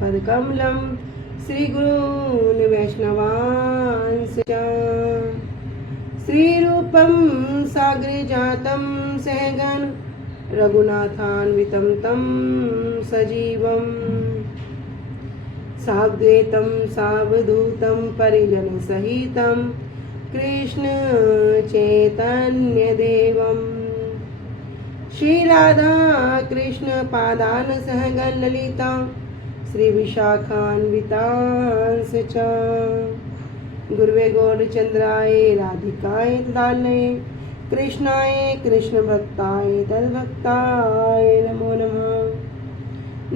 पदकमलं श्रीगुरून् वैष्णवांश्च श्रीरूपं साग्रे जातं सहगण रघुनाथान्वितं तं सजीवं साद्वैतं सावधूतं परिजनसहितं कृष्ण चैतन्यदेवं श्री राधा कृष्ण पादान सहगण ललिता श्री विशाखान्वितांश्च च गुरुवे गौरचंद्राय राधिकाय तदालये कृष्णाय कृष्ण भक्ताय तद्भक्ताय नमो नमः।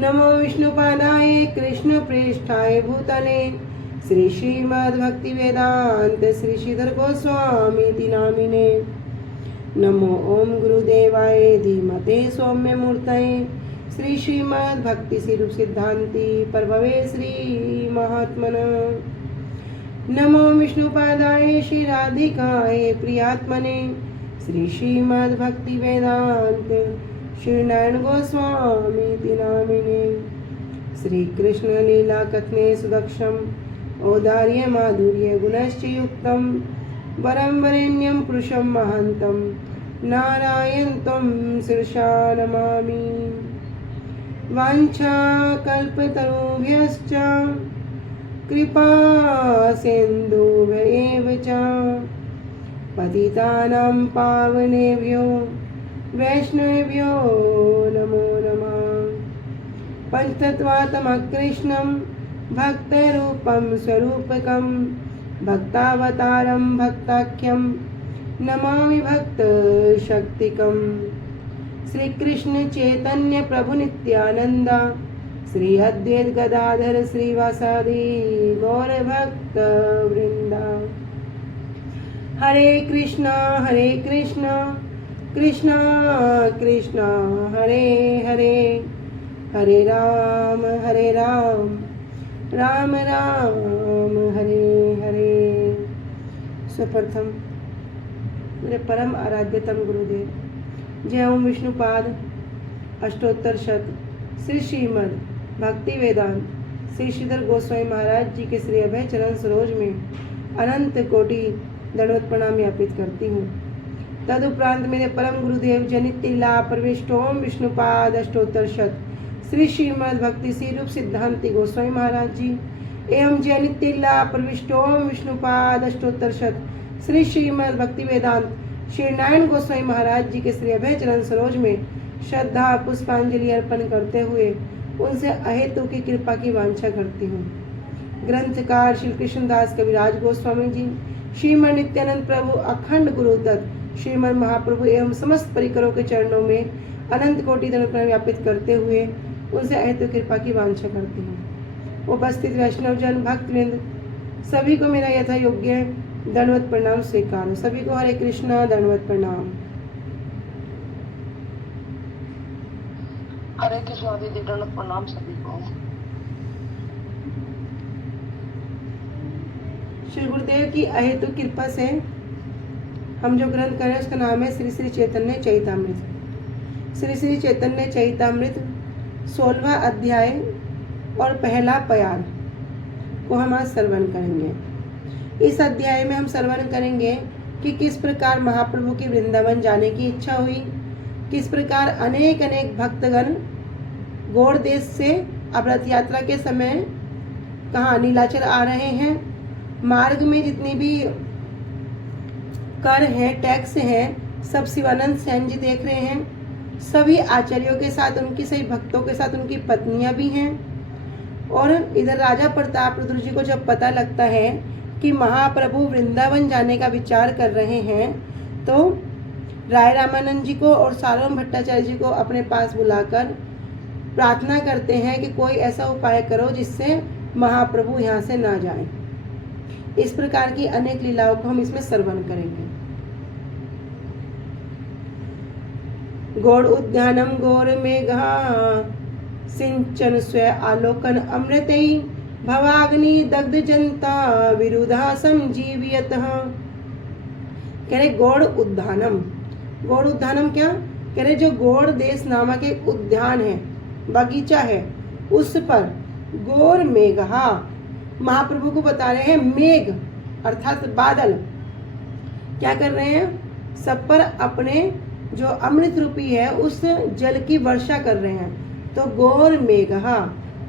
नमो विष्णुपादाय कृष्ण प्रेष्ठाय भूतले श्री श्रीमद्भक्ति वेदांत श्री श्रीधर गोस्वामी नामिने। नमो ओम गुरुदेवाय धीमते सौम्य मूर्तये श्री श्रीमद् भक्ति स्वरूप सिद्धांति प्रभवे श्री महात्मन। नमो विष्णुपादाय श्री राधिकाय प्रियात्मने श्री श्रीमद् भक्ति वेदांत श्री नारायण गोस्वामी नामिने। श्री कृष्ण लीला कथने सुदक्षम औदार्य माधुर्य गुणश्च युक्तम वरं वरेण्यं पुरुषं महान्तं नारायणं शीर्षा नमामि। वाञ्छा कल्पतरुभ्यश्च कृपा सिन्धुभ्येव च पतितानां पावनेभ्यो वैष्णवेभ्यो नमो नमः। पञ्चतत्त्वात्मकृष्णं भक्तरूपं स्वरूपकं भक्तावतारं भक्ताख्यं नमामि भक्तशक्तिकम्। श्री कृष्ण चैतन्य प्रभु नित्यानंद श्री अद्वैत गदाधर श्रीवासादि गौर भक्त वृंदा। हरे कृष्णा कृष्णा कृष्णा हरे हरे हरे राम राम राम हरे हरे। सुप्रथम मेरे परम आराध्यतम गुरुदेव जय ओम विष्णुपाद अष्टोत्तर शत श्री श्रीमद् भक्ति वेदांत श्री श्रीधर गोस्वामी महाराज जी के श्री अभय चरण सरोज में अनंत कोटि दंडवत प्रणाम ज्ञापित करती हूँ। तदुपरांत मेरे परम गुरुदेव जनितिल्ला प्रविष्ट ओम विष्णुपाद अष्टोत्तर शत श्री श्रीमद् भक्ति श्री रूप सिद्धांति गोस्वामी महाराज जी एवं जनितिल्ला प्रविष्ट ओम विष्णुपाद अष्टोत्तर शत श्री श्रीमद् भक्ति वेदांत श्री नारायण गोस्वामी महाराज जी के श्री अभय चरण सरोज में श्रद्धा पुष्पांजलि अर्पण करते हुए उनसे अहेतु की कृपा की वांछा करती हूँ। ग्रंथकार श्री कृष्णदास कविराज गोस्वामी जी श्रीमद नित्यानंद प्रभु अखंड गुरु दत्त श्रीमद महाप्रभु एवं समस्त परिकरों के चरणों में अनंत कोटि दंड प्रणाम व्यापित करते हुए उनसे अहेतु कृपा की वांछा करती हूँ। उपस्थित वैष्णवजन भक्तवृंद सभी को मेरा यथा योग्य दंडवत प्रणाम स्वीकार। सभी को हरे कृष्णा दंडवत प्रणाम। हरे कृष्णा दीदी दंडवत प्रणाम सभी को। श्री गुरुदेव की अहेतु कृपा से हम जो ग्रंथ कर रहे हैं उसका नाम है श्री श्री चैतन्य चैतामृत। श्री श्री चैतन्य चैतामृत 16वां अध्याय और पहला प्यार को हम आज श्रवण करेंगे। इस अध्याय में हम श्रवण करेंगे कि किस प्रकार महाप्रभु की वृंदावन जाने की इच्छा हुई, किस प्रकार अनेक अनेक भक्तगण गौड़ देश से अब रथ यात्रा के समय कहाँ नीलाचल आ रहे हैं। मार्ग में जितनी भी कर हैं, टैक्स हैं, सब शिवानंद सेन जी देख रहे हैं। सभी आचार्यों के साथ, उनकी सभी भक्तों के साथ उनकी पत्नियां भी हैं। और इधर राजा प्रताप रुद्र जी को जब पता लगता है कि महाप्रभु वृंदावन जाने का विचार कर रहे हैं, तो राय रामानंद जी को और सार्वभौम भट्टाचार्य जी को अपने पास बुलाकर प्रार्थना करते हैं कि कोई ऐसा उपाय करो जिससे महाप्रभु यहाँ से ना जाएं। इस प्रकार की अनेक लीलाओं को हम इसमें श्रवण करेंगे। गौड़ उद्यानम गौर मेघा सिंचन स्व आलोकन अमृतई भवाग्नि दग्ध जनता विरुद्धा संजीवियत। कह रहे गौड़ उद्यानम। गौड़ उद्यानम क्या कह रहे? जो गौड़ देश नामक एक उद्यान है, बगीचा है, उस पर घोर मेघ, महाप्रभु को बता रहे हैं मेघ अर्थात बादल क्या कर रहे हैं, सब पर अपने जो अमृत रूपी है उस जल की वर्षा कर रहे हैं। तो घोर मेघ,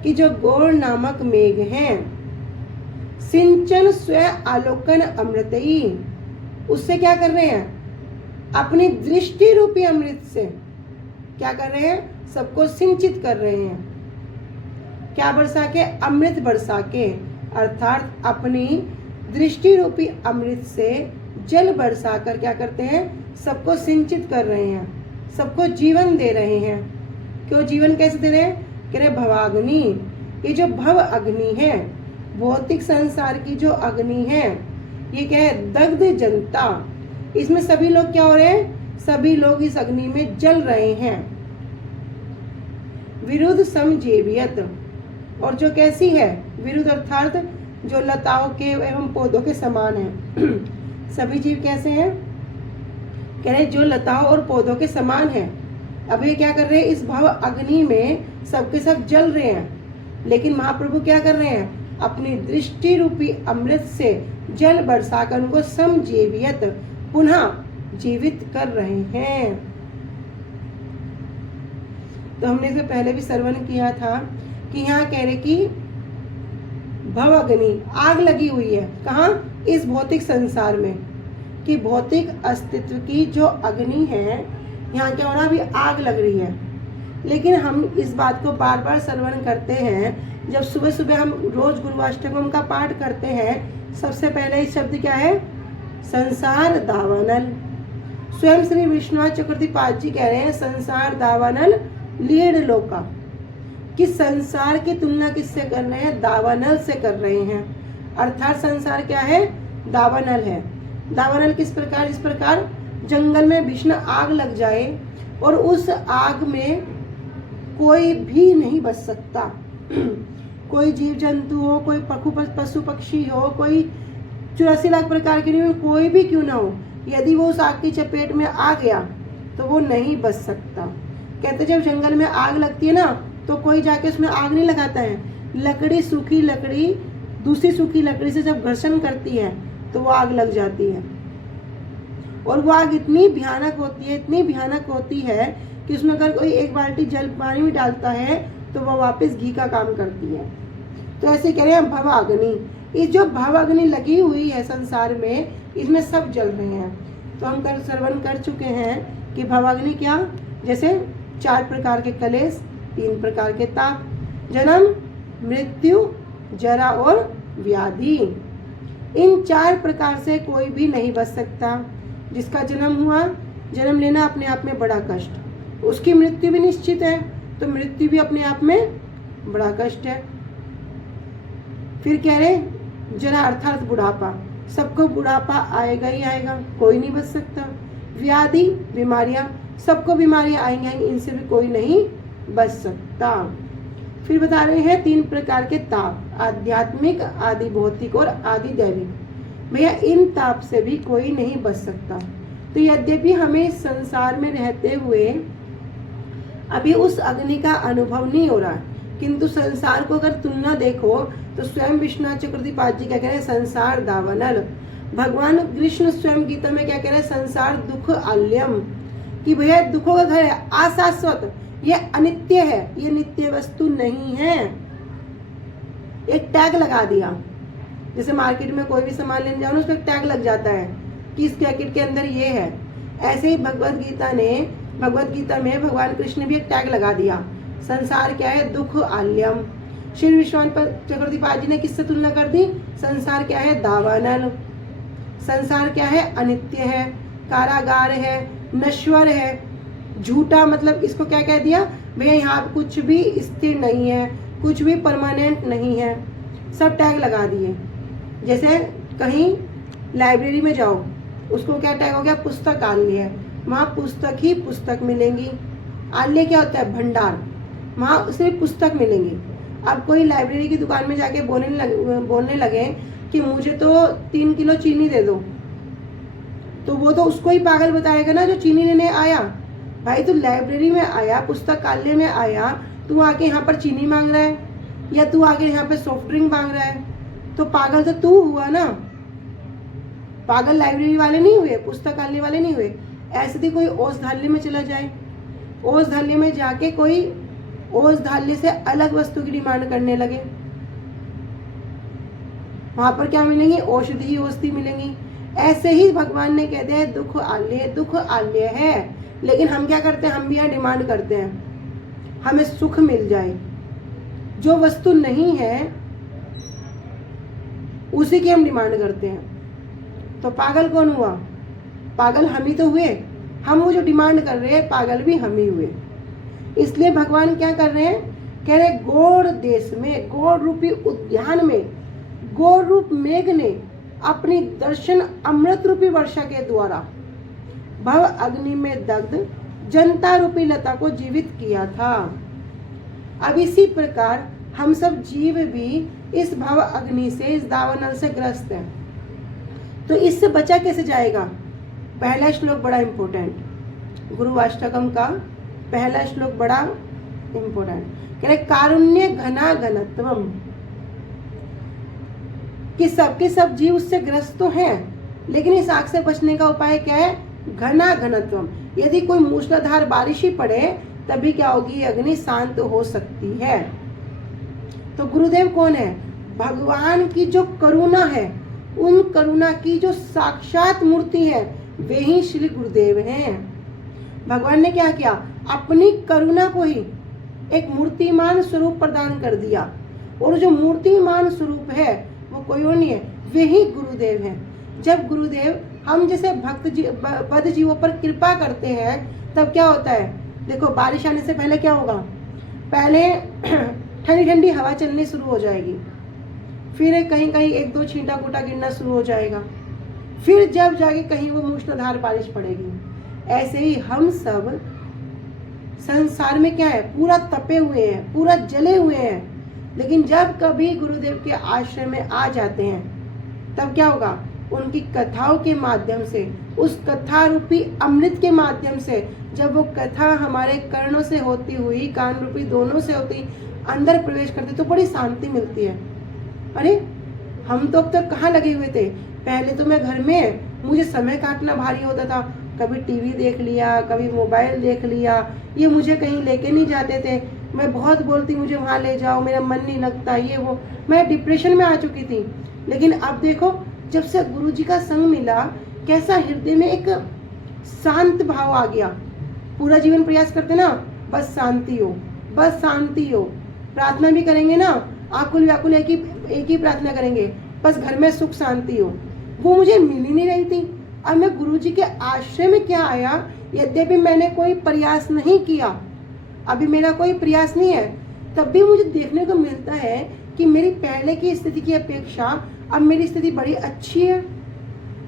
कि जो घोर नामक मेघ हैं, सिंचन स्व आलोकन अमृतई, उससे क्या कर रहे हैं, अपनी दृष्टि रूपी अमृत से क्या कर रहे हैं, सबको सिंचित कर रहे हैं। क्या बरसा के, अमृत बरसा के, अर्थात अपनी दृष्टि रूपी अमृत से जल बरसा कर क्या करते हैं, सबको सिंचित कर रहे हैं, सबको जीवन दे रहे हैं। क्यों जीवन कैसे दे रहे हैं, कह रहे भवाग्नि, ये जो भव अग्नि है, भौतिक संसार की जो अग्नि है, ये क्या है, दग्ध जनता, इसमें सभी लोग क्या हो रहे हैं, सभी लोग इस अग्नि में जल रहे हैं। विरुद्ध समजेवियत, और जो कैसी है, विरुद्ध अर्थात जो लताओं के एवं पौधों के समान है। सभी जीव कैसे हैं, कह रहे जो लताओं और पौधों के समान है। अब ये क्या कर रहे हैं, इस भव अग्नि में सबके सब जल रहे हैं, लेकिन महाप्रभु क्या कर रहे हैं, अपनी दृष्टि रूपी अमृत से जल बरसाकर उनको समजीवियत, पुनः जीवित कर रहे हैं। तो हमने इससे पहले भी श्रवण किया था कि यहाँ कह रहे कि भव अग्नि, आग लगी हुई है, कहाँ, इस भौतिक संसार में, कि भौतिक अस्तित्व की जो अग्नि है, यहाँ क्या हो रहा, अभी आग लग रही है। लेकिन हम इस बात को बार बार श्रवण करते हैं, जब सुबह सुबह हम रोज गुरुवाष्टकम का पाठ करते हैं, सबसे पहले इस शब्द क्या है, संसार दावानल। स्वयं श्री विश्वनाथ चक्रवर्ती पाद जी कह रहे हैं, संसार दावानल लीड लोका, कि संसार की तुलना किससे कर रहे हैं, दावानल से कर रहे हैं। अर्थात संसार क्या है, दावानल है। दावानल किस प्रकार, इस प्रकार जंगल में भीषण आग लग जाए और उस आग में कोई भी नहीं बच सकता। कोई जीव जंतु हो, कोई पशु पक्षी हो, कोई 84 लाख प्रकार के नहीं, कोई भी क्यों ना हो, यदि वो उस आग की चपेट में आ गया तो वो नहीं बच सकता। कहते जब जंगल में आग लगती है ना, तो कोई जाके उसमें आग नहीं लगाता है। लकड़ी, सूखी लकड़ी दूसरी सूखी लकड़ी से जब घर्षण करती है तो वो आग लग जाती है, और वो आग इतनी भयानक होती है, इतनी भयानक होती है कि उसमें अगर कोई एक बाल्टी जल पानी भी डालता है तो वो वापस घी का काम करती है। तो ऐसे कह रहे हैं भवाग्नि, ये जो भवाग्नि लगी हुई है संसार में, इसमें सब जल रहे हैं। तो हम कल श्रवण कर चुके हैं कि भवाग्नि क्या, जैसे 4 प्रकार के कलेश, 3 प्रकार के ताप, जन्म, मृत्यु, जरा और व्याधि। इन 4 प्रकार से कोई भी नहीं बच सकता। जिसका जन्म हुआ, जन्म लेना अपने आप में बड़ा कष्ट, उसकी मृत्यु भी निश्चित है, तो मृत्यु भी अपने आप में बड़ा कष्ट है। फिर कह रहे जरा अर्थात बुढ़ापा, सबको बुढ़ापा आएगा ही आएगा, कोई नहीं बच सकता। व्याधि, बीमारियां, सबको बीमारियां आएंगी, इनसे भी कोई नहीं बच सकता। फिर बता रहे हैं 3 प्रकार के ताप, आध्यात्मिक, आदि भौतिक और आदि दैविक। भैया इन ताप से भी कोई नहीं बच सकता। तो यद्यपि हमें इस संसार में रहते हुए अभी उस अग्नि का अनुभव नहीं हो रहा, किंतु संसार को अगर तुलना देखो तो स्वयं विश्वनाथ चक्रवर्ती पाद जी क्या कह रहे हैं, संसार दावानल। भगवान कृष्ण स्वयं गीता में क्या कह रहे हैं, संसार दुख आल्यम, कि भैया दुखों का घर है, अशाश्वत, ये अनित्य है, ये नित्य वस्तु नहीं है। एक टैग लगा दिया, जैसे मार्केट में कोई भी सामान लेने जाओ ना, उस पर टैग लग जाता है कि इस पैकेट के अंदर ये है। ऐसे ही भगवत गीता में भगवान कृष्ण ने भी एक टैग लगा दिया, संसार क्या है, दुख आल्यम। श्री विश्वनाथ चक्रवर्ती पाद जी ने किससे तुलना कर दी, संसार क्या है, दावानल। संसार क्या है, अनित्य है, कारागार है, नश्वर है, झूठा, मतलब इसको क्या कह दिया, भैया यहाँ कुछ भी स्थिर नहीं है, कुछ भी परमानेंट नहीं है, सब टैग लगा दिए। जैसे कहीं लाइब्रेरी में जाओ, उसको क्या टैग हो गया, पुस्तक आल्य है, वहाँ पुस्तक ही पुस्तक मिलेंगी। आल्य क्या होता है, भंडार, वहाँ सिर्फ पुस्तक मिलेंगी। अब कोई लाइब्रेरी की दुकान में जाके बोलने लगे कि मुझे तो 3 किलो चीनी दे दो, तो वो तो उसको ही पागल बताएगा ना जो चीनी लेने आया। भाई तू लाइब्रेरी में आया, पुस्तकालय में आया, तू आके यहाँ पर चीनी मांग रहा है, या तू आगे यहाँ पे सॉफ्ट ड्रिंक मांग रहा है, तो पागल तो तू हुआ ना। पागल लाइब्रेरी वाले नहीं हुए, पुस्तकालय वाले नहीं हुए। ऐसे भी कोई औषधालय में चला जाए, औषधालय में जाके कोई औषधालय से अलग वस्तु की डिमांड करने लगे, वहां पर क्या मिलेंगी? औषधि मिलेंगी। ऐसे ही भगवान ने कह दिया दुख आल्य है, लेकिन हम क्या करते हैं? हम भी यहाँ डिमांड करते हैं हमें सुख मिल जाए। जो वस्तु नहीं है उसी की हम डिमांड करते हैं। तो पागल कौन हुआ? पागल हम ही तो हुए। हम वो जो डिमांड कर रहे हैं पागल भी हम ही हुए। इसलिए भगवान क्या कर रहे हैं? कह रहे गौड़ देश में, गौड़ रूपी उद्यान में, गौड़ रूप मेघ ने अपनी दर्शन अमृत रूपी वर्षा के द्वारा भव अग्नि में दग्ध जनता रूपी लता को जीवित किया था। अब इसी प्रकार हम सब जीव भी इस भव अग्नि से, इस दावानल से ग्रस्त हैं। तो इससे बचा कैसे जाएगा? पहला श्लोक बड़ा इंपॉर्टेंट, गुरुवाष्टकम का पहला श्लोक बड़ा इंपॉर्टेंट। कह रहे कारुण्य घना घनत्वम, कि सबके सब जीव उससे ग्रस्त तो हैं, लेकिन इस आग से बचने का उपाय क्या है? घना घनत्वम। यदि कोई मूसलाधार बारिश ही पड़े तभी क्या होगी? अग्नि शांत हो सकती है। तो गुरुदेव कौन है? भगवान की जो करुणा है, उन करुणा की जो साक्षात मूर्ति है वे ही श्री गुरुदेव हैं। भगवान ने क्या किया? अपनी करुणा को ही एक मूर्तिमान स्वरूप प्रदान कर दिया, और जो मूर्तिमान स्वरूप है वो कोई और नहीं है, वे ही गुरुदेव हैं। जब गुरुदेव हम जैसे बद्ध जीवों पर कृपा करते हैं तब क्या होता है? देखो बारिश आने से पहले क्या होगा? पहले ठंडी ठंडी हवा चलनी शुरू हो जाएगी, फिर कहीं कहीं एक दो छींटा कूटा गिरना शुरू हो जाएगा, फिर जब जाके कहीं वो मूसलाधार बारिश पड़ेगी। ऐसे ही हम सब संसार में क्या है? पूरा तपे हुए हैं, पूरा जले हुए हैं, लेकिन जब कभी गुरुदेव के आश्रम में आ जाते हैं तब क्या होगा? उनकी कथाओं के माध्यम से, उस कथा रूपी अमृत के माध्यम से, जब वो कथा हमारे कर्णों से होती हुई, कान रूपी दोनों से होती अंदर प्रवेश करती तो बड़ी शांति मिलती है। अरे हम तो अब तक कहाँ लगे हुए थे? पहले तो मैं घर में, मुझे समय काटना भारी होता था, कभी टीवी देख लिया, कभी मोबाइल देख लिया, ये मुझे कहीं लेके नहीं जाते थे। मैं बहुत बोलती मुझे वहाँ ले जाओ, मेरा मन नहीं लगता, ये वो, मैं डिप्रेशन में आ चुकी थी। लेकिन अब देखो जब से गुरु जी का संग मिला, कैसा हृदय में एक शांत भाव आ गया। पूरा जीवन प्रयास करते ना, बस शांति हो, बस शांति हो। प्रार्थना भी करेंगे ना, आकुल व्याकुल एक ही प्रार्थना करेंगे, बस घर में सुख शांति हो। वो मुझे मिल ही नहीं रही थी। अब मैं गुरु जी के आश्रय में क्या आया, यद्यपि मैंने कोई प्रयास नहीं किया, अभी मेरा कोई प्रयास नहीं है, तब भी मुझे देखने को मिलता है कि मेरी पहले की स्थिति की अपेक्षा अब मेरी स्थिति बड़ी अच्छी है।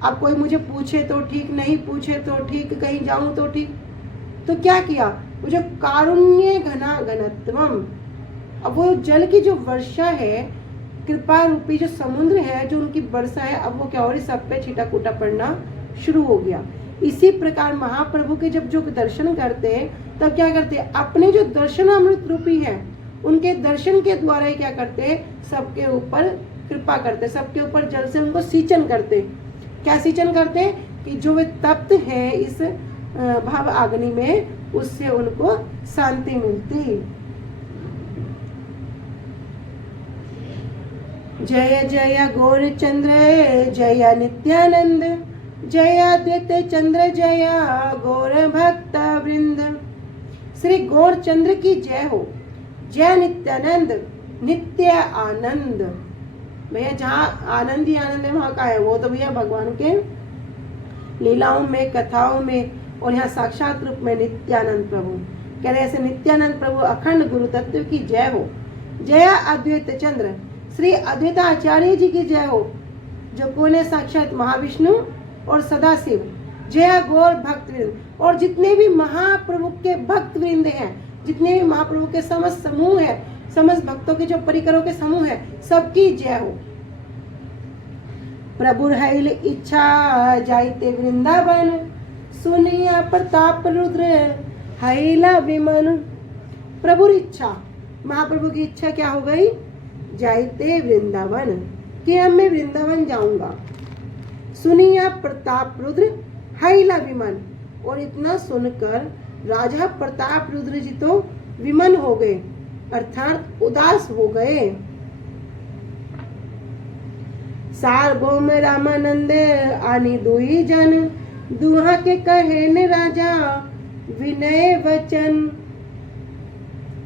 अब कोई मुझे पूछे तो ठीक, नहीं पूछे तो ठीक, कहीं जाऊं तो ठीक। तो क्या किया? मुझे कारुण्य घना घनत्वम, अब वो जल की जो वर्षा है, कृपा रूपी जो समुद्र है, जो उनकी वर्षा है, अब वो क्या हो रही? सब पे छीटा कूटा पड़ना शुरू हो गया। इसी प्रकार महाप्रभु के जब जो दर्शन करते हैं तब क्या करते हैं? अपने जो दर्शन अमृत रूपी है, उनके दर्शन के द्वारा ही क्या करते हैं? सबके ऊपर कृपा करते, सबके ऊपर जल से उनको सिंचन करते। क्या सिंचन करते हैं? कि जो वे तप्त है इस भाव अग्नि में, उससे उनको शांति मिलती। जय जय गौर चंद्र जय नित्यानंद, जय अद्वैत चंद्र जय गौर भक्त वृंद। श्री गौर चंद्र की जय हो, जय नित्यानंद नित्य आनंद। भैया जहाँ आनंद ही आनंद है वहाँ का है, वो तो भैया भगवान के लीलाओं में, कथाओं में, और यहाँ साक्षात रूप में नित्यानंद प्रभु। कह रहे ऐसे नित्यानंद प्रभु अखंड गुरु तत्व की जय हो। जय अद्वैत चंद्र श्री अद्वैताचार्य जी की जय हो, जो कौन है? साक्षात महाविष्णु और सदाशिव। जय गौर भक्त वृंद, और जितने भी महाप्रभु के भक्त वृंद हैं, जितने भी महाप्रभु के समस्त समूह है, समस्त भक्तों के जो परिकरों के समूह है, सबकी जय हो। प्रभु हैल इच्छा जाइते वृंदावन, सुनिया प्रताप रुद्र हैला विमन। प्रभु इच्छा, महाप्रभु की इच्छा क्या हो गई? जाइते वृंदावन, कि अब मैं वृंदावन जाऊंगा। सुनिया प्रताप रुद्र हैला विमन, और इतना सुनकर राजा प्रताप रुद्र जी तो विमन हो गए, अर्थात उदास हो गए। सार्वभौम रामानंद आनी दुई जन, दुहा के कहे न राजा विनय वचन।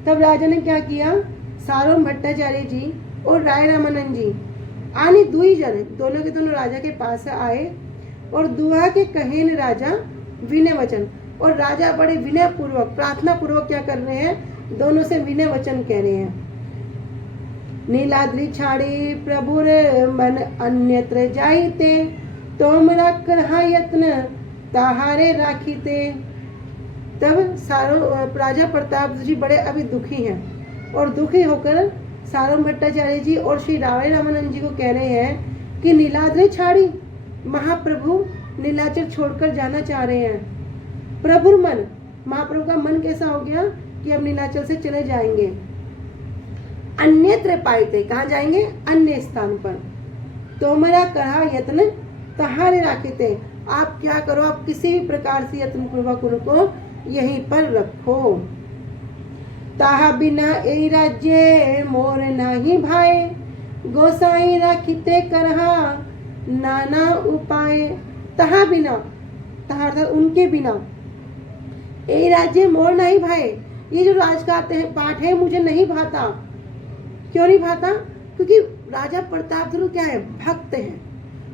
तब राजा ने क्या किया, सार्वभौम भट्टाचार्य जी और राय रामानंद जी आनी दुई जन, दोनों के दोनों राजा के पास आए, और दुआ के कहे न राजा विनय वचन, और राजा बड़े विनय पूर्वक प्रार्थना पूर्वक क्या कर रहे हैं, दोनों से विनय वचन कह रहे हैं। नीलाद्रि छाड़ी प्रभुर मन अन्यत्र जाइते, तोमरा करहा यत्न ताहारे राखीते। तब राजा प्रताप जी बड़े अभी दुखी हैं, और दुखी होकर सार्वभौम भट्टाचार्य जी और श्री राय रामानंद जी को कह रहे हैं कि नीलाद्रि छाड़ी, महाप्रभु नीलाचल छोड़कर जाना चाह रहे हैं। प्रभुर मन, महाप्रभु का मन कैसा हो गया कि अब नीलाचल से चले जाएंगे। अन्यत्र पाइते, कहाँ जाएंगे, अन्य स्थान पर। तोमरा करहा यत्न तहारे राखीते, आप क्या करो, आप किसी भी प्रकार से यत्न पूर्वक उनको यहीं पर रखो। ताहा बिना ए राज्य मोर नाही भाए, गोसाई राखीते करहा नाना उपाय। तहा बिना, तहा अर्थात उनके बिना, ए राज्य मोर नहीं भाए, ये जो राज का पाठ है मुझे नहीं भाता। क्यों नहीं भाता, क्योंकि राजा प्रताप रुद्र क्या है, भक्त हैं,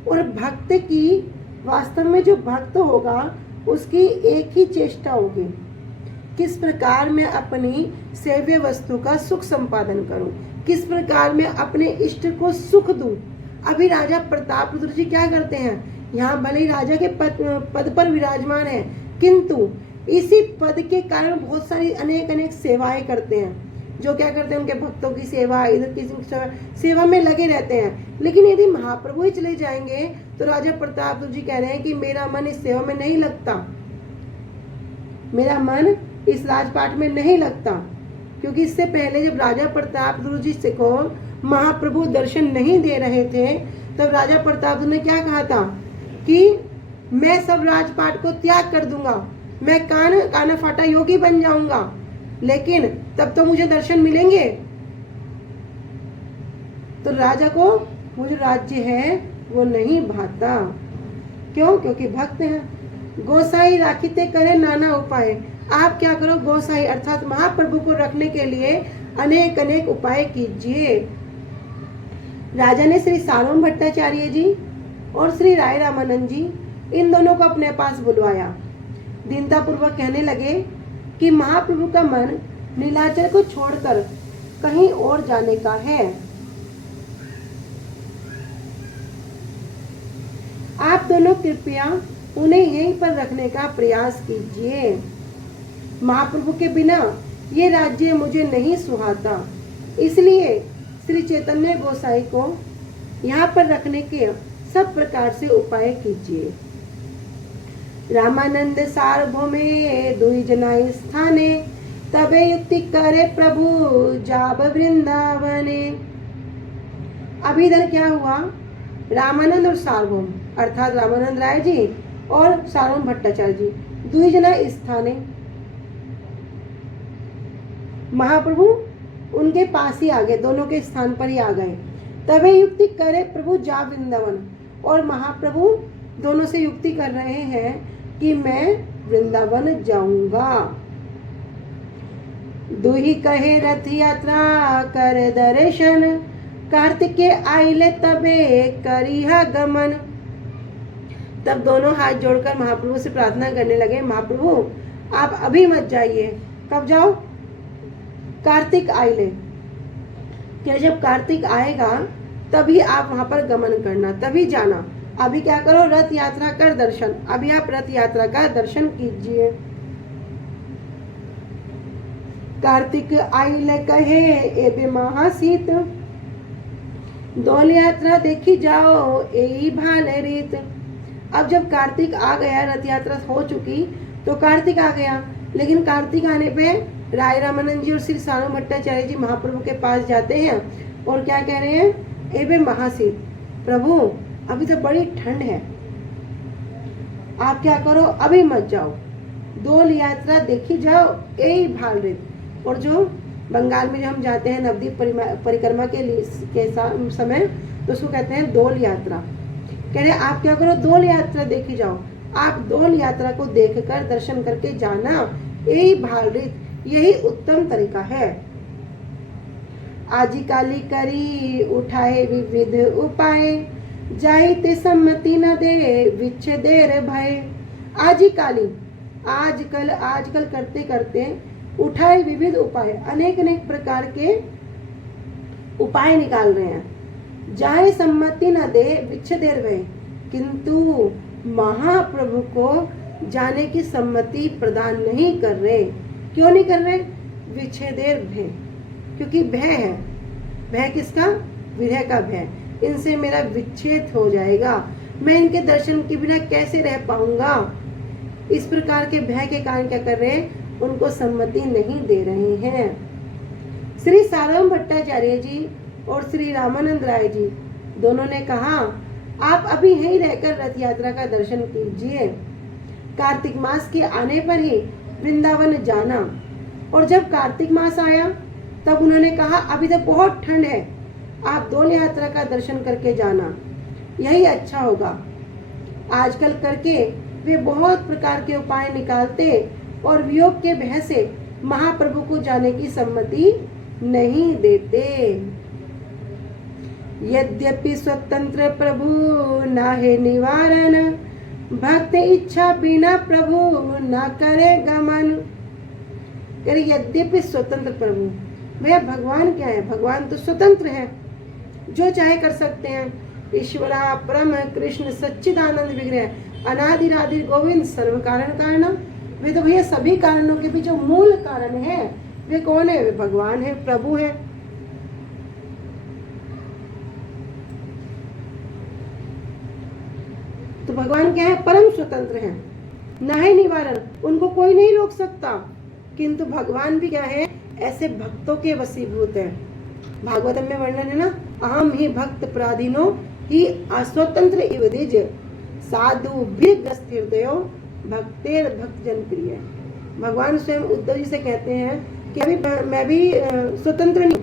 और भक्त की वास्तव में जो भक्त होगा उसकी एक ही चेष्टा होगी, किस प्रकार मैं अपनी सेव्य वस्तु का सुख संपादन करूं, किस प्रकार मैं अपने इष्ट को सुख दूं। अभी राजा प्रताप रुद्र जी क्या करते हैं, यहाँ भले ही राजा के पद पर विराजमान है, किंतु इसी पद के कारण बहुत सारी अनेक अनेक सेवाएं करते हैं। जो क्या करते हैं, उनके भक्तों की सेवा, इधर किसी की सेवा में लगे रहते हैं। लेकिन यदि महाप्रभु ही चले जाएंगे तो राजा प्रताप रुद्र जी कह रहे हैं कि मेरा मन इस सेवा में नहीं लगता, मेरा मन इस राजपाट में नहीं लगता। क्योंकि इससे पहले जब राजा प्रताप रुद्र जी से को महाप्रभु दर्शन नहीं दे रहे थे, तब राजा प्रताप रुद्र ने क्या कहा था कि मैं सब राजपाट को त्याग कर दूंगा, मैं काना फाटा योगी बन जाऊंगा, लेकिन तब तो मुझे दर्शन मिलेंगे। तो राजा को वो जो राज्य है वो नहीं भाता। क्यों, क्योंकि भक्त हैं। गोसाई राखीते करे नाना उपाय, आप क्या करो, गोसाई अर्थात महाप्रभु को रखने के लिए अनेक अनेक उपाय कीजिए। राजा ने श्री सार्वभौम भट्टाचार्य जी और श्री राय रामानंद जी इन दोनों को अपने पास बुलवाया। दीनता पूर्वक कहने लगे कि महाप्रभु का मन नीलाचल को छोड़कर कहीं और जाने का है। आप दोनों कृपया उन्हें यहीं पर रखने का प्रयास कीजिए। महाप्रभु के बिना ये राज्य मुझे नहीं सुहाता, इसलिए श्री चैतन्य गोसाई को यहाँ पर रखने के सब प्रकार से उपाय कीजिए। रामानंद सार्वभौमे दुई जना स्थाने, तबे युक्ति करे प्रभु जाब वृंदावने। अभी इधर क्या हुआ, रामानंद और सार्वभौम अर्थात रामानंद राय जी और सार्वभौम भट्टाचार्य जी दुई जना स्थाने, महाप्रभु उनके पास ही आ गए, दोनों के स्थान पर ही आ गए। तबे युक्ति करे प्रभु जा वृंदावन, और महाप्रभु दोनों से युक्ति कर रहे हैं कि मैं वृंदावन जाऊंगा। दुही कहे रथ यात्रा कर दर्शन, कार्तिके आइले तबे करिहा गमन। तब दोनों हाथ जोड़कर महाप्रभु से प्रार्थना करने लगे, महाप्रभु आप अभी मत जाइए। कब जाओ, कार्तिक आइले, क्या जब कार्तिक आएगा तभी आप वहां पर गमन करना, तभी जाना। अभी क्या करो, रथ यात्रा कर दर्शन, अभी आप रथ यात्रा का दर्शन कीजिए। कार्तिक आइले कहे एबे महासीत, दौल यात्रा देखी जाओ यही भान रीत। अब जब कार्तिक आ गया, रथ यात्रा हो चुकी तो कार्तिक आ गया, लेकिन कार्तिक आने पे राय रामानंद जी और श्री सारू भट्टाचार्य जी महाप्रभु के पास जाते हैं और क्या कह रहे हैं, ए बे महासी प्रभु अभी तो बड़ी ठंड है, आप क्या करो अभी मत जाओ, डोल यात्रा देखी जाओ यही भाल रही। और जो बंगाल में जो हम जाते हैं नवद्वीप परिक्रमा के समय तो उसको कहते हैं डोल यात्रा। कह रहे आप क्या करो डोल यात्रा देखी जाओ, आप डोल यात्रा को देखकर दर्शन करके जाना, यही भाल रही, यही उत्तम तरीका है। आजी काली करी उठाए विविध उपाय, जाइते सम्मति न दे विच्छेदेर भय। आजी काली आजकल करते करते उठाए विविध उपाय, अनेक अनेक प्रकार के उपाय निकाल रहे हैं। जाए सम्मति न दे विच्छेदेर भय, किंतु महाप्रभु को जाने की सम्मति प्रदान नहीं कर रहे। क्यों नहीं कर रहे? विच्छेदेर भय, क्योंकि भय है। भय किसका? विरह का भय, इनसे मेरा विच्छेद हो जाएगा, मैं इनके दर्शन के बिना कैसे रह पाऊंगा। इस प्रकार के भय के कारण क्या कर रहे हैं, उनको सम्मति नहीं दे रहे हैं। श्री साराम भट्टाचार्य जी और श्री रामानंद राय जी दोनों ने कहा आप अभी यहीं रहकर रथ यात्रा का दर्शन कीजिए, कार्तिक मास के आने पर ही वृंदावन जाना। और जब कार्तिक मास आया तब उन्होंने कहा अभी तो बहुत ठंड है, आप डोल यात्रा का दर्शन करके जाना, यही अच्छा होगा। आजकल करके वे बहुत प्रकार के उपाय निकालते और वियोग के भय से महाप्रभु को जाने की सम्मति नहीं देते। यद्यपि स्वतंत्र प्रभु नाहे निवारण, भक्त इच्छा बिना प्रभु न करे गमन। यद्यपि स्वतंत्र प्रभु, वह भगवान क्या है? भगवान तो स्वतंत्र है, जो चाहे कर सकते हैं। ईश्वरा परम कृष्ण सच्चिदानंद विग्रह अनादिरादि गोविंद सर्व कारण कारण। वे तो भैया सभी कारणों के भी जो मूल कारण है वे कौन है? वे भगवान है, प्रभु है। तो भगवान क्या है? परम स्वतंत्र है, नाहे निवारण, उनको कोई नहीं रोक सकता। किंतु भगवान भी क्या है? ऐसे भक्तों के वशीभूत है। भागवतम में वर्णन है ना, अहम ही भक्त पराधीनो ही अस्वतंत्र इव द्विज, साधु भीग्रस्त हृदयो भक्तेर भक्त जन प्रिय। भगवान स्वयं उद्धव जी से कहते हैं कि अभी मैं भी स्वतंत्र नहीं,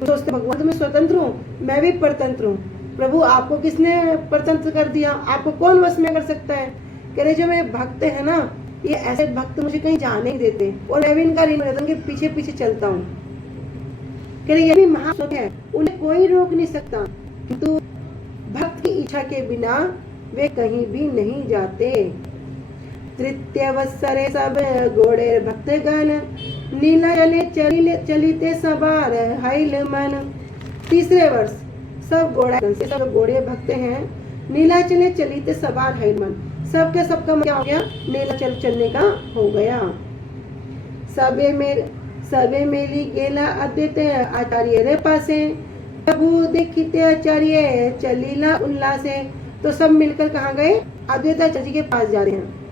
तो सोचते भगवान तो मैं स्वतंत्र हूँ, मैं भी परतंत्र हूँ। प्रभु आपको किसने परतंत्र कर दिया? आपको कौन वश में कर सकता है? कह रहे जो मेरे भक्त है ना, ये ऐसे भक्त मुझे कहीं जाने नहीं देते और मैं भी इनका ऋण उनके पीछे पीछे चलता हूँ। कह रहे ये भी महासुख है, उन्हें कोई रोक नहीं सकता, किंतु भक्त की इच्छा के बिना वे कहीं भी नहीं जाते। तृतीय वत्सरे सब घोड़े भक्तगण, नीला चले चलिते सवार हाइल मन। तीसरे वर्ष सब घोड़े भक्त हैं, नीला चले चलिते सवार हाइल मन। सबके सबका क्या हो गया? नीला चलने का हो गया। सबे मेली गेला अद्वैत आचार्य रे पासे, प्रभु देखिते आचार्य चलीला उल्लासे। तो सब मिलकर कहाँ गए? अद्वैत आचार्य के पास जा रहे हैं।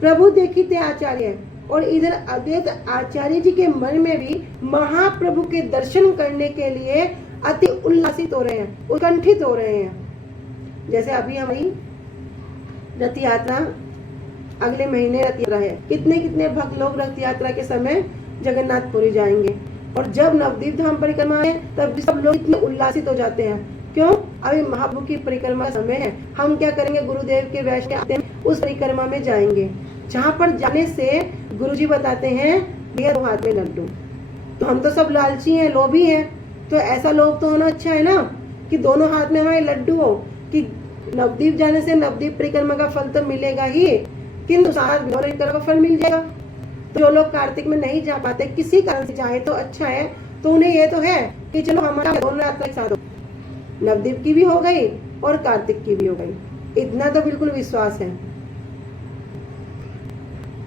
प्रभु देखिते आचार्य, और इधर अद्वैत आचार्य जी के मन में भी महाप्रभु के दर्शन करने के लिए अति उल्लासित हो रहे हैं, उत्कंठित हो रहे हैं। जैसे अभी हमारी रथ यात्रा, अगले महीने रथ यात्रा है, कितने कितने भक्त लोग रथ यात्रा के समय जगन्नाथपुरी जाएंगे। और जब नवद्वीप धाम परिक्रमा है तब सब लोग इतने उल्लासित हो जाते हैं। क्यों? अभी महाप्रभु की परिक्रमा का समय है। हम क्या करेंगे? गुरुदेव के वैष्णव आते हैं, उस परिक्रमा में जाएंगे, जहाँ पर जाने से गुरुजी बताते हैं भैया 2 हाथ में लड्डू। तो हम तो सब लालची हैं, लोभी हैं, तो ऐसा लोभ तो होना अच्छा है ना कि दोनों हाथ में हमारे लड्डू हो, कि नवद्वीप जाने से नवद्वीप परिक्रमा का फल तो मिलेगा ही, किंतु साथ परिक्रमा का फल मिल जाएगा। तो जो लोग कार्तिक में नहीं जा पाते, किसी कारण से जाए तो अच्छा है, तो उन्हें ये तो है कि चलो हमारा दोनों यात्रा एक साथ हो, नवद्वीप की भी हो गई और कार्तिक की भी हो गई। इतना तो बिल्कुल विश्वास है।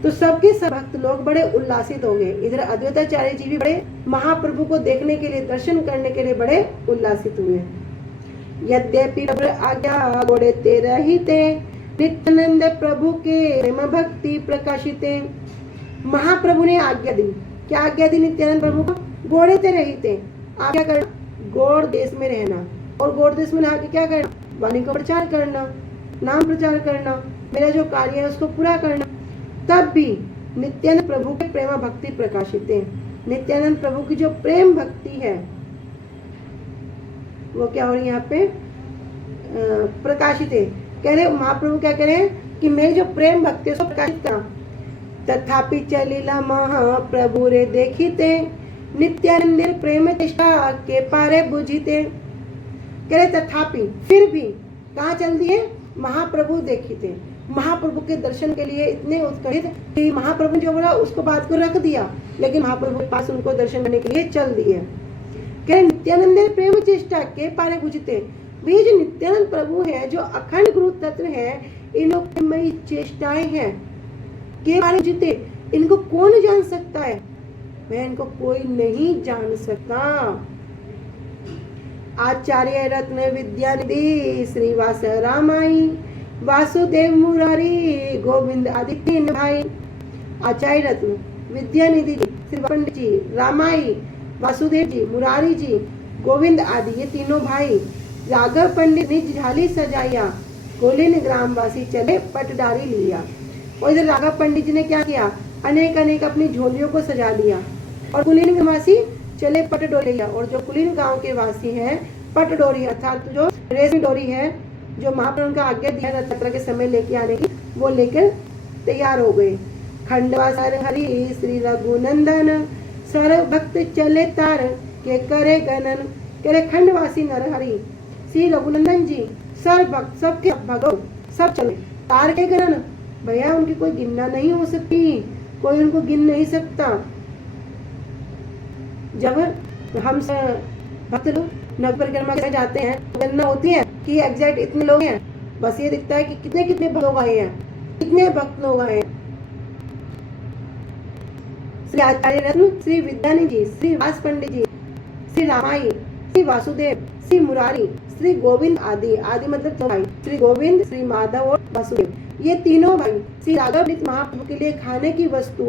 तो सबके सब भक्त लोग बड़े उल्लासित हो गए। इधर अद्वैताचार्य जी भी बड़े महाप्रभु को देखने के लिए, दर्शन करने के लिए बड़े उल्लासित हुए। यद्यपि आज्ञा गोड़े ते रहिते, नित्यानंद प्रभु के प्रेम भक्ति प्रकाशिते। महाप्रभु ने आज्ञा दी क्या आज्ञा दी नित्यानंद प्रभु को? गोड़े ते रहिते, आप क्या करना? गौड़ देश में रहना, और गौड़ देश में रह के क्या करना? वाणी को प्रचार करना, नाम प्रचार करना, मेरा जो कार्य है उसको पूरा करना। तब भी नित्यानंद प्रभु के प्रेमा भक्ति प्रकाशित है। नित्यानंद प्रभु की जो प्रेम भक्ति है वो क्या हो रही है यहाँ पे? प्रकाशित है। कह रहे महाप्रभु क्या कह रहे हैं कि मेरी जो प्रेम भक्ति है उसको प्रकाशित करा। तथापि चलिला महाप्रभु रे देखिते, नित्यानंद प्रेम चेष्टा के पारे बुझिते। कह रहे तथापि, फिर भी कहाँ चल दिए? महाप्रभु देखिते, महाप्रभु के दर्शन के लिए इतने उत्कंठित कि महाप्रभु जो बोला उसको बात को रख दिया, लेकिन महाप्रभु के पास उनको दर्शन करने के लिए चल दिए। कह नित्यानंद प्रेम चेष्टा के पारे बुझते, वे जो नित्यानंद प्रभु है, जो अखंड गुरु तत्व है, इन प्रेममयी चेष्टाएं हैं के पारे बुझते। इनको कौन जान सकता है? वह इनको कोई नहीं जान सकता। आचार्य रत्न विद्यानिधि श्रीवास रामाई, वासुदेव मुरारी गोविंद आदि तीन भाई। आचार्य रत्न विद्यानिधि श्री पंडित जी, रामाई, वासुदेव जी, मुरारी जी, गोविंद आदि ये तीनों भाई। राघव पंडित ने झाली सजाया, कुलीन ग्रामवासी चले पटडारी लिया। और इधर राघव पंडित जी ने क्या किया? अनेक अनेक अपनी झोलियों को सजा लिया, और कुलीन ग्रामवासी चले पटडोरी लिया। और जो कुलीन गांव के वासी हैं, पटडोरी अर्थात जो रेशमी डोरी है, जो महाप्रभु का आज्ञा दिया रथ यात्रा के समय लेके आने की, वो लेकर तैयार हो गए। खंडवा सर हरि श्री रघुनंदन, सर भक्त चले तार के करे गणन। करे खंडवासी नरहरि श्री रघुनंदन जी सर भक्त सबके भगव सब चले तार के गणन। भैया उनकी कोई गिनना नहीं हो सकती, कोई उनको गिन नहीं सकता। जब हम भक्त लोग नव परिक्रमा के जाते हैं, गणना होती है कि एग्जैक्ट इतने लोग हैं, बस ये दिखता है कि कितने कितने लोग आए हैं, कितने भक्त लोग आए हैं। श्री आचार्य रत्न, श्री विद्यानी जी, श्री वास पंडित जी, श्री रामाई, श्री वासुदेव, श्री मुरारी, श्री गोविंद आदि, आदि मतलब तो भाई, श्री गोविंद, श्री माधव और वासुदेव, ये तीनों भाई श्री राघव पंडित महाप्रभु के लिए खाने की वस्तु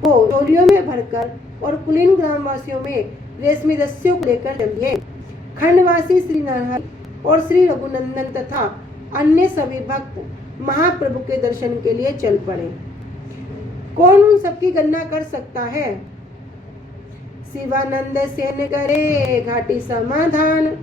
को झोलियों में भरकर और कुलीन ग्रामवासियों में रेशमी रस्सियों को लेकर चल दिए। खंडवासी श्री नरहरि और श्री रघुनंदन तथा अन्य सभी भक्त महाप्रभु के दर्शन के लिए चल पड़े। कौन उन सबकी गणना कर सकता है? शिवानंद सेन करे घाटी समाधान,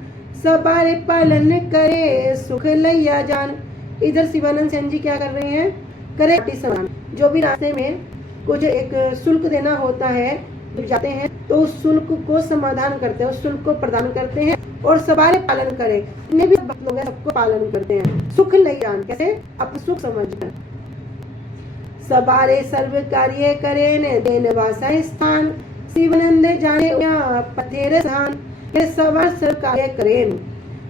सबारे पालन करे सुख लैया जान। इधर शिवानंद सेन जी क्या कर रहे हैं? करे घाटी समाधान, जो भी रास्ते में कुछ एक शुल्क देना होता है, जब जाते हैं तो उस शुल्क को समाधान करते हैं, उस शुल्क को प्रदान करते हैं, और सबारे पालन करे, जितने भी भक्त लोग हैं सबको पालन करते हैं। सुख लैयान, कैसे? अपना सुख समझकर। सबारे सर्व कार्य करे न देन वासा स्थान, शिवानंद जाने पथेर स्थान। सवार सर्व कार्य करें,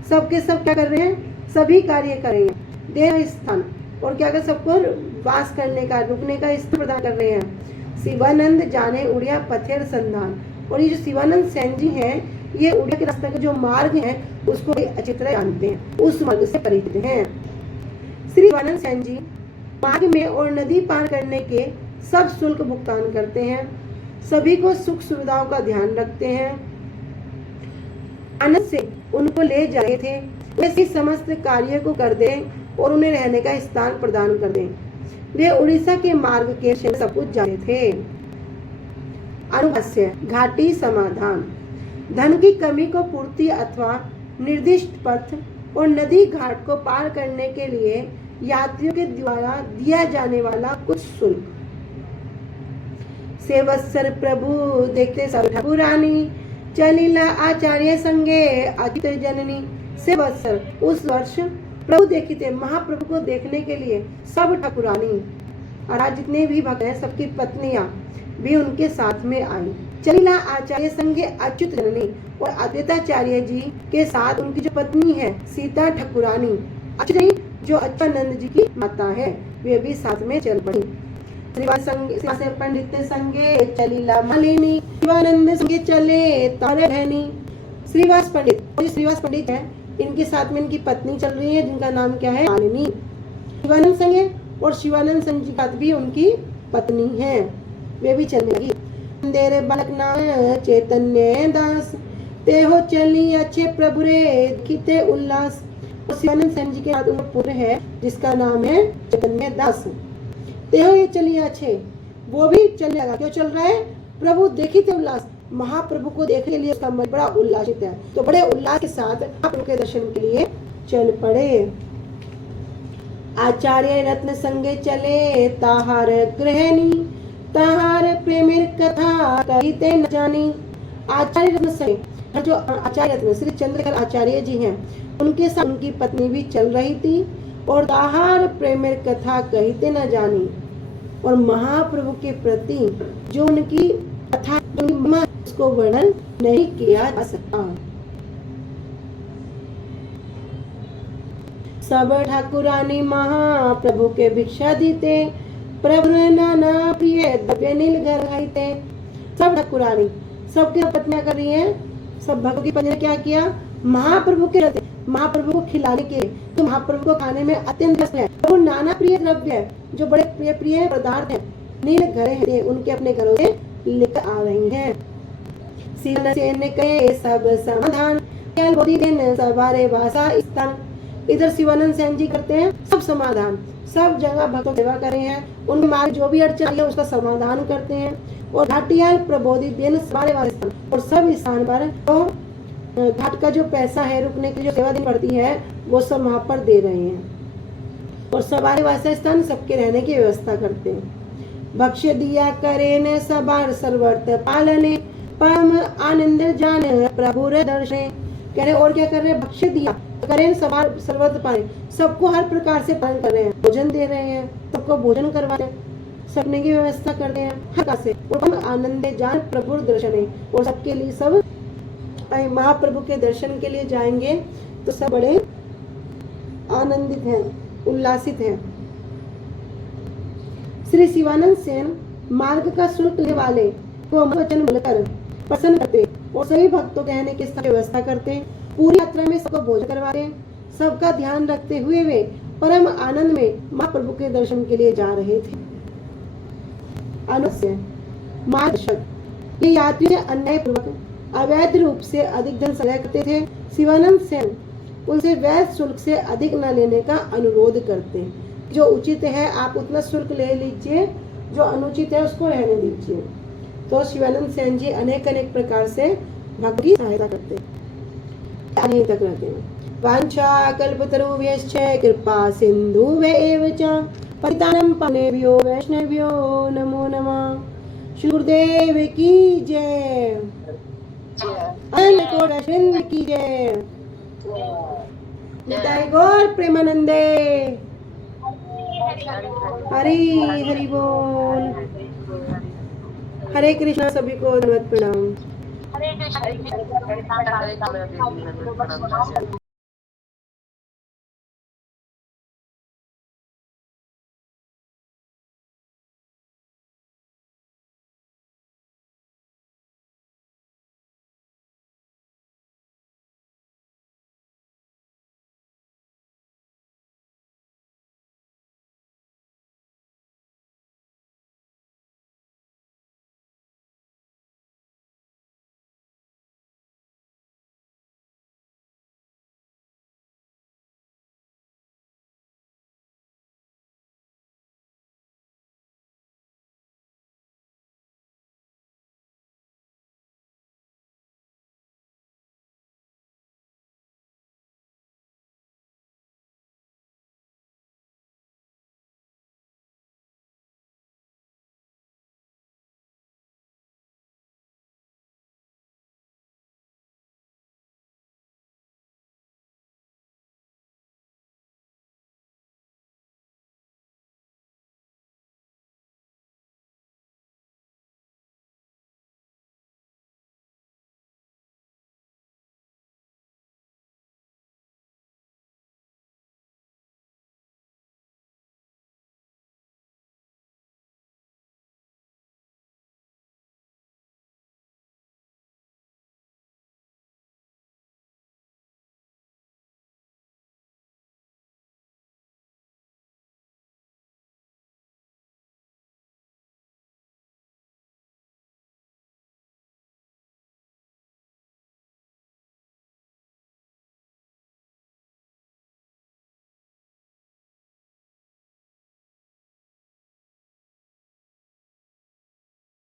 सबके सब क्या कर रहे हैं? सभी कार्य करें, देन स्थान, और क्या कर सबको वास करने का, रुकने का स्थान प्रदान कर रहे हैं। शिवानंद जाने उड़िया पथेर संधान। और ये जो शिवानंद सेन जी हैं, ये उड़िया के रास्ते का जो मार्ग है उसको अच्छी तरह जानते हैं, उस मार्ग से परिचित हैं। श्री शिवानंद सेन जी मार्ग में और नदी पार करने के सब शुल्क भुगतान करते हैं, सभी को सुख सुविधाओं का ध्यान रखते हैं। आनंद से उनको ले जा रहे थे, वैसे समस्त कार्य को कर दें और उन्हें रहने का स्थान प्रदान कर दें। वे उड़ीसा के मार्ग के सब कुछ जाने थे। अनुभाष्य घाटी समाधान, धन की कमी को पूर्ति अथवा निर्दिष्ट पथ और नदी घाट को पार करने के लिए यात्रियों के द्वारा दिया जाने वाला कुछ शुल्क। सेवत्सर प्रभु देखते सब ठाकुरानी, चलिला आचार्य संगे अजित जननी। सेवत्सर उस वर्ष प्रभु देखते, महाप्रभु को देखने के लिए सब ठाकुरानी और आज जितने भी भक्त हैं सबकी पत्नियां भी उनके साथ में आई। चलिला आचार्य संगे अच्युत जननी, और अद्वैताचार्य जी के साथ उनकी जो पत्नी है सीता ठाकुरानी, अच्युत जो अच्युतानंद जी की माता है, वे भी साथ में चल पड़ी। श्रीवास पंडित संगे चलिला मालिनी, शिवानंद संगे चले तारे बहनी। श्रीवास पंडित, श्रीवास पंडित है, इनके साथ में इनकी पत्नी चल रही है जिनका नाम क्या है? मालिनी। शिवानंद संगे, और शिवानंद संग जी का भी उनकी पत्नी है, वे भी चलने लगी। तेरे बालक नाम चैतन्य दास ते हो चली अच्छे प्रभु रे खिते उल्लास। शिवानंद सेन जी के साथ उनका पुत्र है जिसका नाम है चैतन्य दास। ते हो ये चली अच्छे, वो भी चलने लगा। क्यों चल रहा है? प्रभु देखी थे उल्लास, महाप्रभु को देखने के लिए उसका मन बड़ा उल्लासित है, तो बड़े उल्लास के साथ महाप्रभु के दर्शन के लिए चल पड़े। आचार्य रत्न संगे चले ताहार गृहणी, ताहार प्रेमेर कथा कहिते न जानी। आचार्य रत्न संगे, जो आचार्य रत्न श्री चंद्रशेखर आचार्य जी हैं, उनके साथ उनकी पत्नी भी चल रही थी। और ताहार प्रेमेर कथा कहिते न जानी, और महाप्रभु के प्रति जो उनकी कथा, उसको वर्णन नहीं किया जा सकता। सब ठाकुरानी महाप्रभु के भिक्षा दीते, प्रभु नाना प्रिय द्रव्य नील घर खाईते। सब ठाकुरानी, सबकी पत्नियां कर रही हैं, सब भक्तों की पत्नी ने क्या किया? महाप्रभु के रहते, महाप्रभु को खिलाने के, तो महाप्रभु को खाने में अत्यंत व्यस्त है। वो नाना प्रिय द्रव्य है, जो बड़े प्रिय प्रिय पदार्थ हैं, नील घरे हैं, उनके अपने घरों से लेकर आ रही हैं। शिवानंद ने कहे सब समाधान, दिन सवारे भाषा स्थान। इधर शिवानंद सेन जी करते हैं सब समाधान, सब जगह भक्तों की सेवा कर रहे हैं, उनके मार्ग जो भी अड़चन है उसका समाधान करते हैं। और घाटियाल प्रबोधित दिन सवारे वाले स्थान, और सब स्थान पर तो घाट का जो पैसा है, रुकने की जो सेवा देनी पड़ती है, वो सब वहाँ पर दे रहे हैं। और सवारी वासा स्थान सबके रहने की व्यवस्था करते हैं। बख्श दिया करे ने सबार सर्वर्त पालने, परम आनंद जाने प्रभु रे दर्शने। कह रहे और क्या कर रहे हैं? बख्श दिया करें सवार सर्वर्त पालने, सबको हर प्रकार से पालन कर रहे हैं, भोजन दे रहे हैं, सबको भोजन करवा रहे हैं, सबने की व्यवस्था कर रहे हैं हर प्रकार से। परम आनंद जान प्रभु दर्शने, और सबके लिए सब महाप्रभु के दर्शन के लिए जाएंगे तो सब बड़े आनंदित हैं, उल्लासित हैं। श्री शिवानंद सेन मार्ग का शुल्क लेने वाले को वचन बोलकर प्रसन्न करते और सभी भक्तों के रहने की व्यवस्था करते, पूरी यात्रा में सबको भोजन करवाते, सबका ध्यान रखते हुए वे परम आनंद में महाप्रभु के दर्शन के लिए जा रहे थे। अनुस्य मार्गदर्शक, ये यात्रियों अन्याय पूर्वक अवैध रूप से अधिक धन संग्रह करते थे। शिवानंद सेन उनसे वैध शुल्क से अधिक न लेने का अनुरोध करते, जो उचित है आप उतना शुल्क ले लीजिए, जो अनुचित है उसको रहने दीजिए। तो शिवानंद सेन जी अनेक अनेक प्रकार से भक्त की सहायता करते आगे तक रहते हैं। वांछा कल्पतरुभ्यश्च कृपा सिन्धुभ्येव च पतितानां पावनेभ्यो वैष्णवेभ्यो नमो नमः। श्री गुरुदेव की जय, अन्नकोट वृंद की जय, निताई गौर प्रेमानंदे। हरि हरि बोल। हरे कृष्णा, सभी को धन्यवाद प्रणाम। हरे कृष्ण।